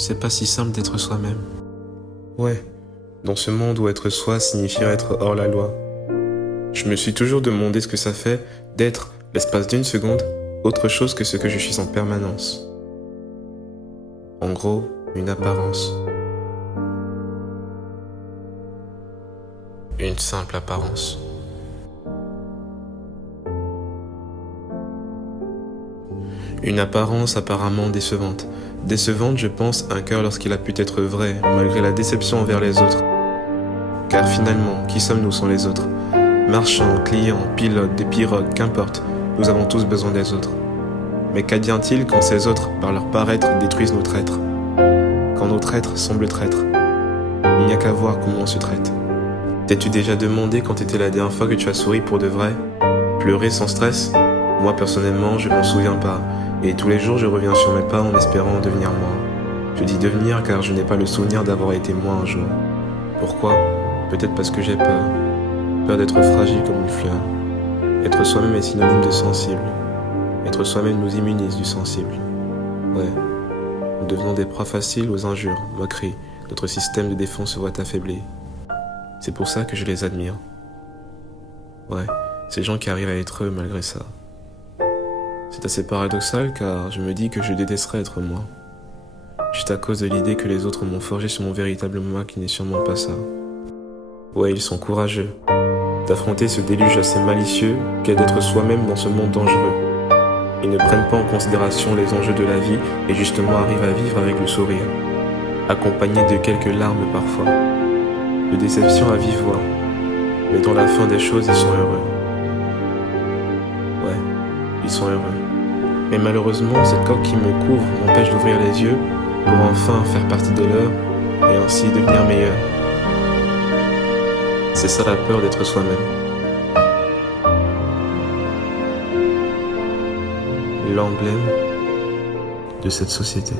c'est pas si simple d'être soi-même. Ouais, dans ce monde où être soi signifierait être hors la loi. Je me suis toujours demandé ce que ça fait d'être, l'espace d'une seconde, autre chose que ce que je suis en permanence. En gros, une apparence. Une simple apparence. Une apparence apparemment décevante. Décevante, je pense, un cœur lorsqu'il a pu être vrai, malgré la déception envers les autres. Car finalement, qui sommes-nous sans les autres? Marchands, clients, pilotes, des pirogues, qu'importe, nous avons tous besoin des autres. Mais qu'advient-il quand ces autres, par leur paraître, détruisent notre être? Quand notre être semble traître? Il n'y a qu'à voir comment on se traite. T'es-tu déjà demandé quand était la dernière fois que tu as souri pour de vrai? Pleurer sans stress? Moi personnellement, je m'en souviens pas. Et tous les jours, je reviens sur mes pas en espérant devenir moi. Je dis devenir car je n'ai pas le souvenir d'avoir été moi un jour. Pourquoi? Peut-être parce que j'ai peur. Peur d'être fragile comme une fleur. Être soi-même est synonyme de sensible. Être soi-même nous immunise du sensible. Ouais. Nous devenons des proies faciles aux injures, moqueries. Notre système de défense se voit affaibli. C'est pour ça que je les admire. Ouais, ces gens qui arrivent à être eux malgré ça. C'est assez paradoxal car je me dis que je détesterais être moi. Juste à cause de l'idée que les autres m'ont forgé sur mon véritable moi qui n'est sûrement pas ça. Ouais, ils sont courageux d'affronter ce déluge assez malicieux qu'est d'être soi-même dans ce monde dangereux. Ils ne prennent pas en considération les enjeux de la vie et justement arrivent à vivre avec le sourire, accompagnés de quelques larmes parfois, de déception à vive voix. Mais dans la fin des choses, ils sont heureux. Ouais, ils sont heureux. Mais malheureusement, cette coque qui me couvre m'empêche d'ouvrir les yeux pour enfin faire partie des leurs et ainsi devenir meilleur. C'est ça la peur d'être soi-même. L'emblème de cette société.